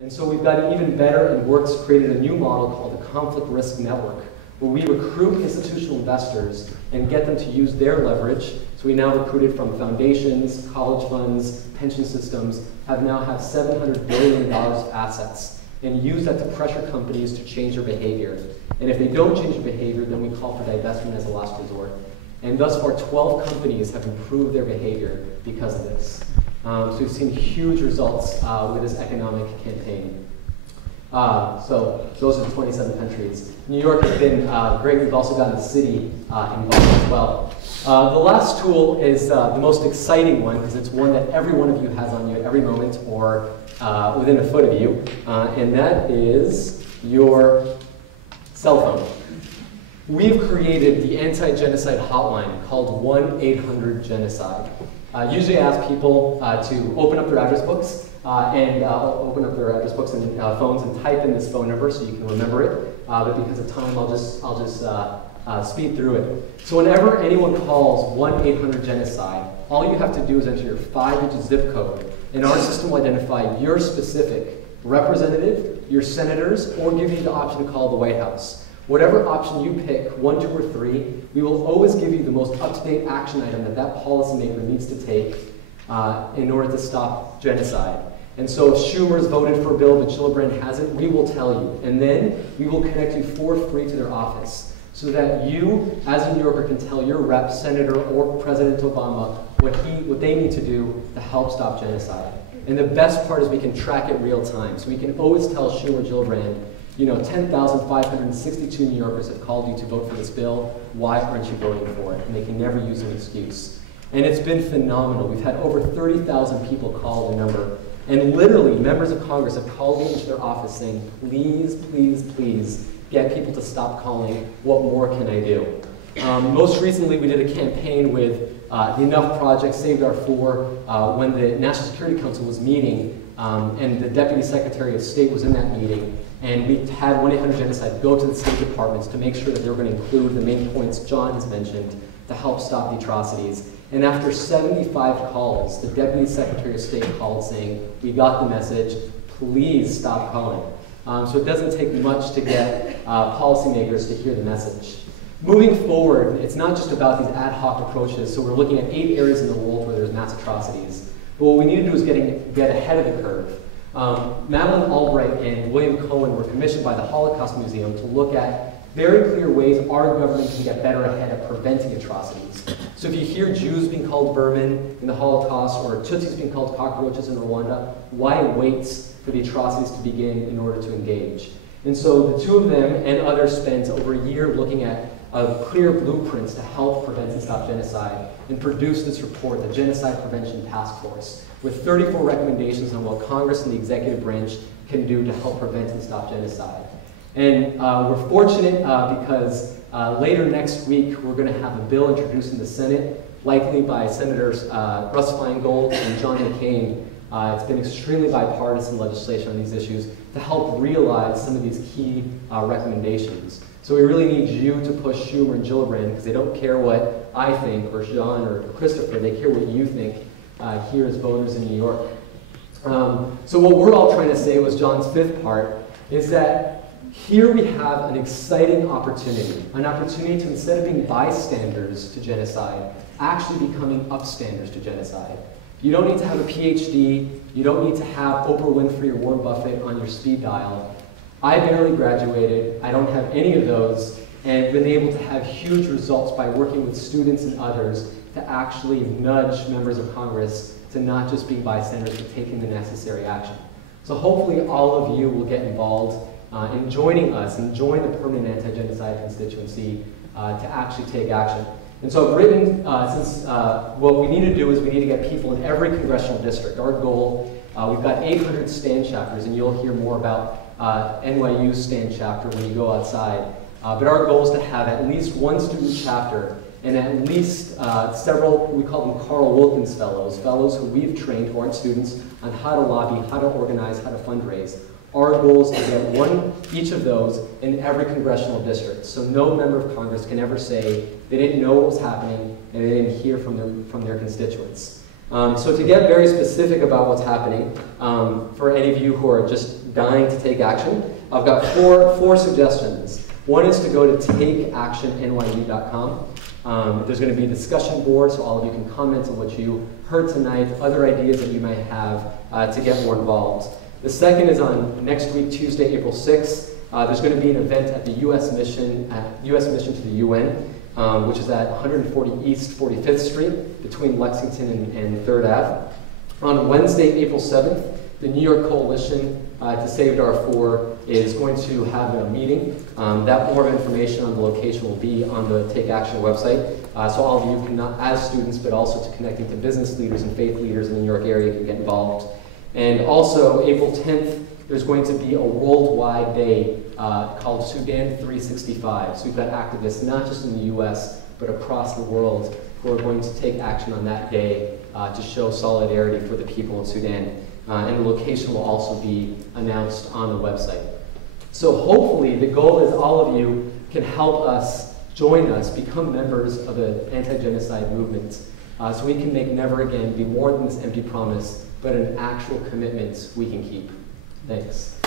And so we've got even better and created a new model called the conflict risk network, where we recruit institutional investors and get them to use their leverage. So we now recruited from foundations, college funds, pension systems, have $700 billion of assets, and use that to pressure companies to change their behavior. And if they don't change their behavior, then we call for divestment as a last resort. And thus far, 12 companies have improved their behavior because of this. So we've seen huge results with this economic campaign. So those are the 27 countries. New York has been great. We've also gotten the city involved as well. The last tool is the most exciting one, because it's one that every one of you has on you at every moment or within a foot of you, and that is your cell phone. We've created the anti-genocide hotline called 1-800-GENOCIDE. Usually I ask people to open up their address books and phones and type in this phone number so you can remember it. But because of time, I'll just speed through it. So whenever anyone calls 1-800-GENOCIDE, all you have to do is enter your 5-digit zip code, and our system will identify your specific representative, your senators, or give you the option to call the White House. Whatever option you pick, 1, 2, or 3, we will always give you the most up-to-date action item that policymaker needs to take in order to stop genocide. And so if Schumer's voted for a bill but Gillibrand hasn't, we will tell you. And then we will connect you for free to their office so that you, as a New Yorker, can tell your rep, senator, or President Obama what they need to do to help stop genocide. And the best part is we can track it real time. So we can always tell Schumer, Gillibrand, 10,562 New Yorkers have called you to vote for this bill. Why aren't you voting for it? And they can never use an excuse. And it's been phenomenal. We've had over 30,000 people call the number. And literally, members of Congress have called me into their office saying, please, please, please, get people to stop calling. What more can I do? Most recently, we did a campaign with the Enough Project, Saved Our Four, when the National Security Council was meeting, and the Deputy Secretary of State was in that meeting. And we had 1-800-GENOCIDE go to the State Departments to make sure that they were going to include the main points John has mentioned to help stop the atrocities. And after 75 calls, the Deputy Secretary of State called saying, we got the message, please stop calling. So it doesn't take much to get policymakers to hear the message. Moving forward, it's not just about these ad hoc approaches. So we're looking at 8 areas in the world where there's mass atrocities. But what we need to do is get ahead of the curve. Madeleine Albright and William Cohen were commissioned by the Holocaust Museum to look at very clear ways our government can get better ahead at preventing atrocities. So if you hear Jews being called vermin in the Holocaust or Tutsis being called cockroaches in Rwanda, why wait for the atrocities to begin in order to engage? And so the two of them and others spent over a year looking at clear blueprints to help prevent and stop genocide and produced this report, the Genocide Prevention Task Force, with 34 recommendations on what Congress and the executive branch can do to help prevent and stop genocide. And we're fortunate because later next week we're going to have a bill introduced in the Senate, likely by Senators Russ Feingold and John McCain. It's been extremely bipartisan legislation on these issues to help realize some of these key recommendations. So we really need you to push Schumer and Gillibrand because they don't care what I think or John or Christopher, they care what you think here as voters in New York. So what we're all trying to say was John's 5th part is that here we have an exciting opportunity to, instead of being bystanders to genocide, actually becoming upstanders to genocide. You don't need to have a PhD, you don't need to have Oprah Winfrey or Warren Buffett on your speed dial. I barely graduated, I don't have any of those, and been able to have huge results by working with students and others to actually nudge members of Congress to not just be bystanders, but taking the necessary action. So hopefully all of you will get involved in joining us and join the permanent anti-genocide constituency to actually take action. And so I've written, what we need to do is we need to get people in every congressional district. Our goal, we've got 800 stand chapters, and you'll hear more about NYU's stand chapter when you go outside. But our goal is to have at least one student chapter and at least several, we call them Carl Wilkins fellows, fellows who we've trained who aren't students on how to lobby, how to organize, how to fundraise. Our goal is to get each of those in every congressional district. So no member of Congress can ever say they didn't know what was happening and they didn't hear from their constituents. So to get very specific about what's happening, for any of you who are just dying to take action, I've got four suggestions. One is to go to takeactionnyu.com. There's going to be a discussion board, so all of you can comment on what you heard tonight, other ideas that you might have to get more involved. The second is on next week, Tuesday, April 6th. There's going to be an event at the U.S. Mission to the UN, which is at 140 East 45th Street between Lexington and 3rd Ave. On Wednesday, April 7th, the New York Coalition to Save Darfur is going to have a meeting. That more information on the location will be on the Take Action website. So all of you can, not as students, but also to connecting to business leaders and faith leaders in the New York area, can get involved. And also, April 10th, there's going to be a worldwide day called Sudan 365. So we've got activists not just in the US, but across the world who are going to take action on that day to show solidarity for the people in Sudan. And the location will also be announced on the website. So hopefully the goal is all of you can help us, join us, become members of the anti-genocide movement so we can make never again be more than this empty promise, but an actual commitment we can keep. Thanks.